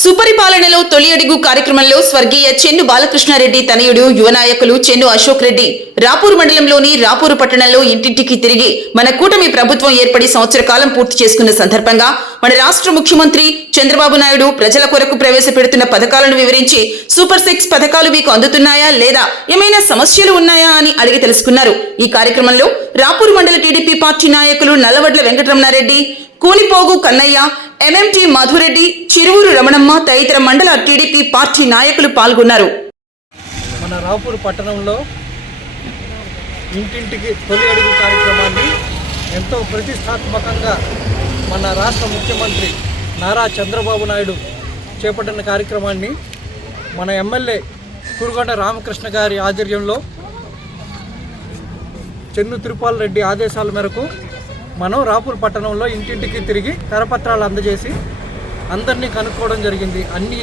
సుపరిపాలనలో తొలి అడుగు కార్యక్రమంలో స్వర్గీయ చెన్ను బాలకృష్ణారెడ్డి తనయుడు యువ నాయకులు చెన్ను అశోక్ రెడ్డి. రాపూర్ మండలంలోని రాపూరు పట్టణంలో ఇంటింటికి తిరిగి మన కూటమి ప్రభుత్వం ఏర్పడి సంవత్సర కాలం పూర్తి చేసుకున్న సందర్భంగా మన రాష్ట్ర ముఖ్యమంత్రి చంద్రబాబు నాయుడు ప్రజల కొరకు ప్రవేశపెడుతున్న పథకాలను వివరించి సూపర్ సిక్స్ పథకాలు మీకు అందుతున్నాయా లేదా? ఏమైనా సమస్యలు ఉన్నాయా అని అడిగి తెలుసుకున్నారు. ఈ కార్యక్రమంలో రాపూర్ మండల టీడీపీ పార్టీ నాయకులు నల్లవడ్ల వెంకటరమణారెడ్డి కూలిపోగు కన్నయ్య ఎంఎంటి మధురెడ్డి చిరువురు రమణమ్మ తదితర మండల టీడీపీ పార్టీ నాయకులు పాల్గొన్నారు. మన రాపూర్ పట్టణంలో ఇంటింటికి తొలి అడుగు కార్యక్రమాన్ని ఎంతో ప్రతిష్టాత్మకంగా మన రాష్ట్ర ముఖ్యమంత్రి నారా చంద్రబాబు నాయుడు చేపట్టిన కార్యక్రమాన్ని మన ఎమ్మెల్యే కురుగొండ రామకృష్ణ గారి ఆధ్వర్యంలో చెన్ను తిరుపాల్ రెడ్డి ఆదేశాల మేరకు మనం రాపూర్ పట్టణంలో ఇంటింటికి తిరిగి కరపత్రాలు అందజేసి అందరినీ కనుక్కోవడం జరిగింది. అన్ని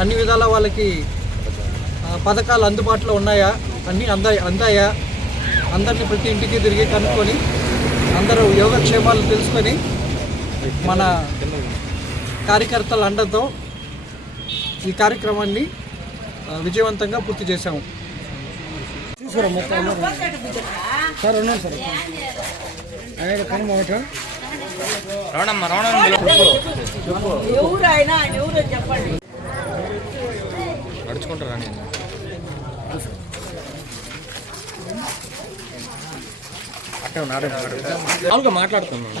అన్ని విధాల వాళ్ళకి పథకాలు అందుబాటులో ఉన్నాయా? అన్నీ అందా అందాయా? అందరినీ ప్రతి ఇంటికి తిరిగి కనుక్కొని అందరూ యోగక్షేమాలు తెలుసుకొని మన కార్యకర్తల అండతో ఈ కార్యక్రమాన్ని విజయవంతంగా పూర్తి చేశాము. సార్ ఉన్నాను సార్ ఆయన కనుమ ఒకటి. రవణమ్మ రవణమ్మ ఎవరు ఆయన? ఆయన ఎవరో చెప్పండి. నడుచుకుంటారా నేను అట్టే ఉన్నాడు మామూలుగా మాట్లాడుతున్నాను.